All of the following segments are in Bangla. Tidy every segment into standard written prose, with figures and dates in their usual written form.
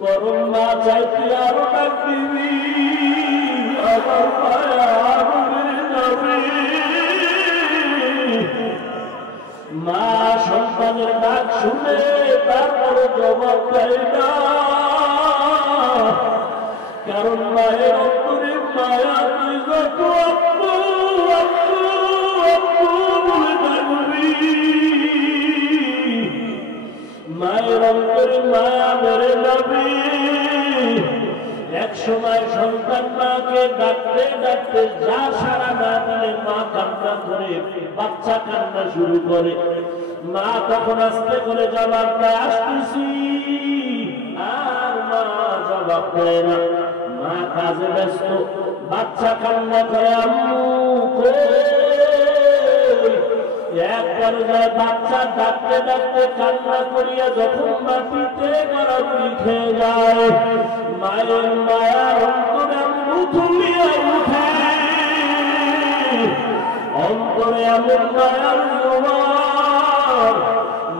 বরং মা চাইতে আরো ডাক দিবি, আমার মায়া নবী। মা সন্তানের ডাক শুনে তারপরে জবাব দেয় না, কারণ মায়ের অন্তরে মায়া তুই যত আব্বু আব্বু আব্বু বলে ডাকবি, মায়ের অন্তরে মায়া মেরে যাবে। এক সময় সন্তান মাকে ডাকতে ডাকতে যা সারা না দিলে মা কান্না করে, বাচ্চা কান্না শুরু করে। মা তখন আস্তে করে জবাব দেয় আসতেছি, আর মা জবাব দেয় না, মা কাজে ব্যস্ত। বাচ্চা কান্না করে আম্মু কই। এক পর্যায়ে বাচ্চা ডাকতে ডাকতে কান্না করিয়া যখন মাটিতে গড়াগড়ি খেয়ে যায়, মায়ের মায়ার অন্তরে মুথুলিয়া উঠে, অন্তরে এমন মায়ার জোয়ার।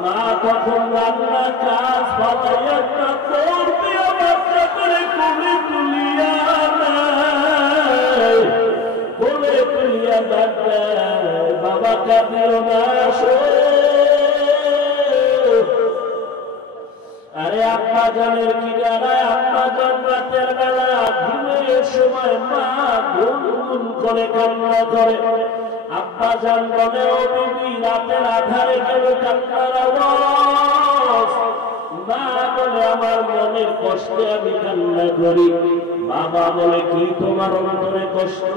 মা তখন রান্না কাজ পালাইয়া একটা দৌড় দিয়া বাচ্চা করে কোলে তুলিয়া নেয়, কোলে তুলিয়া ডাক দেয় বাবা কাঁদিও না, আসো। আরে আব্বা জানের কি জানায়, আব্বা জান রাতের বেলা ঘুমের সময় মা গুনগুন করে কান্না করে। আব্বা জান বলে ও বিবি রাতের আধারে কেন কান্নার আওয়াজ? মা বলে আমার মনের কষ্টে আমি কান্না করি। বাবা বলে কি তোমার অন্তরে কষ্ট?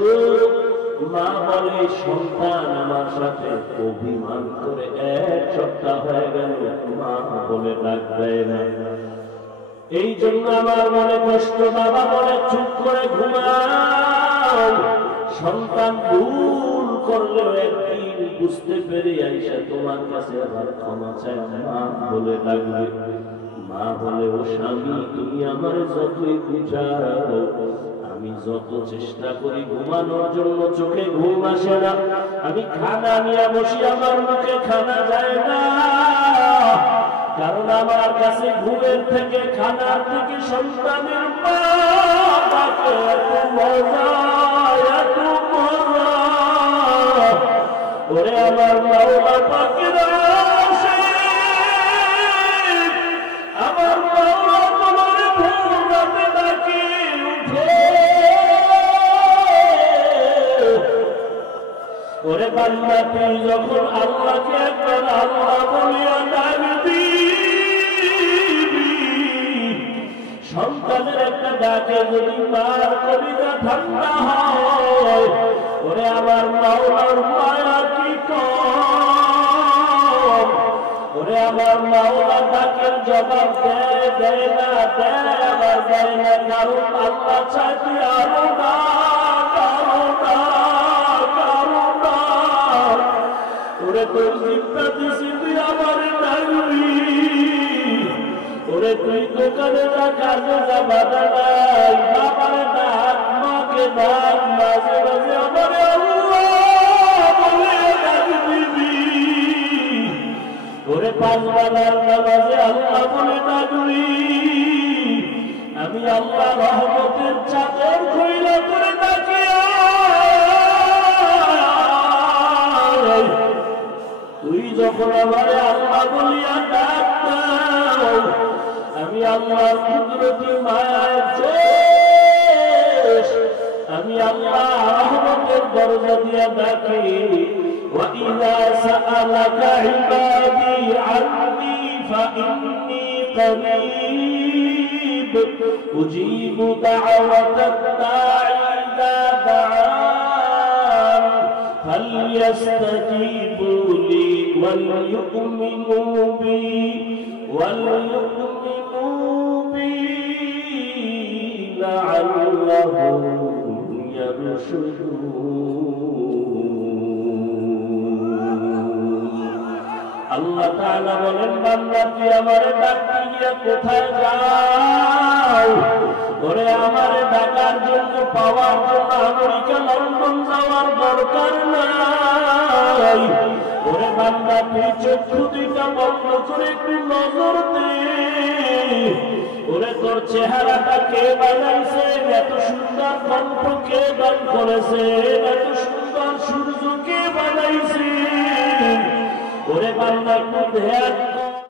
মা বলে সন্তান আমার সাথে অভিমান করে 1 সপ্তাহ হয়ে গেল, মা বলে ডাক দেয় না, এই জন্য আমার মনে কষ্ট। বাবা বলে চুপ করে ঘুমাও। সন্তান ভুল করলেও একদিন বুঝতে পেরে আইসা তোমার কাছে আবার ক্ষমা চায়, মা বলে ডাকবে। মা বলে ও স্বামী তুমি আমার যতই বুঝাও, আমি যত চেষ্টা করি ঘুমানোর জন্য চোখে ঘুম আসে না। আমি খানা নিয়ে বসি, আমার মুখে খানা যায় না, কারণ আমার কাছে ঘুমের থেকে খানার থেকে সন্তানের মা তাকে এত মজা, এত মজা। ওরে আমার মাওলা পাকের আমার মাওলা তোমার ভোর রাতে ডাকে উঠে। ওরে বান্দা তুই যখন আল্লাহকে একবার আল্লাহ বলিয়া ডাক দিবি, সন্তানের একটা ডাকে যদি মার কলিজা ঠান্ডা হয়, ওরে আমার মাওলার মায়া কি কম। ওরে আমার মাওলা ডাকের জবাব দেয় দেয় না, দেয় আবার দেয় না, কারণ আল্লাহ চায় তুই আরো না কারো না কারো না। ওরে তোর চিন্তা দিছি তুই আমার ডাকবি, ওরে তুই দোকানে যা কাজে যা বাধা নাই, বাবারে ডাক মাকে ডাক, মাঝে মাঝে আমার আল্লাহ বলে ডাক দিবি। ওরে 5 বেলার নামাজে আল্লাহ বলে ডাকবি। আমি আল্লাহ রহমতের চাদর খুইলা করে ডাকি, তুই যখন আমারে আল্লাহ বলিয়া ডাক দাও, আমি আল্লাহর কুদরতি মায়ার জোশ, আমি আল্লাহ রহমতের দরজা দিয়া ডাকি। وَإِذَا سَأَلَكَ عِبَادِي عَنِّي فَإِنِّي قَرِيبٌ أُجِيبُ دَعْوَةَ الدَّاعِ إِذَا دَعَانِ فَلْيَسْتَجِيبُوا لِي وَلْيُؤْمِنُوا بِي لَعَلَّهُمْ يَرْشُدُونَ। আল্লাহ তাআলা বলেন বান্দা তুই আমারে ডাকতে গিয়া কোথায় যাও? ওরে আমারে ডাকার জন্য পাওয়ার জন্য আমেরিকা লন্ডন যাওয়ার দরকার নাই। ওরে বান্দা তুই চক্ষু দুইটা বন্ধ করে একটু নজর দে, ওরে তোর চেহারাটা কে বানাইছে, এত সুন্দর কণ্ঠ কে দান করেছে, এত সুন্দর সূর্য কে বানাইছে। ওরে বান্দা একটু ধ্যান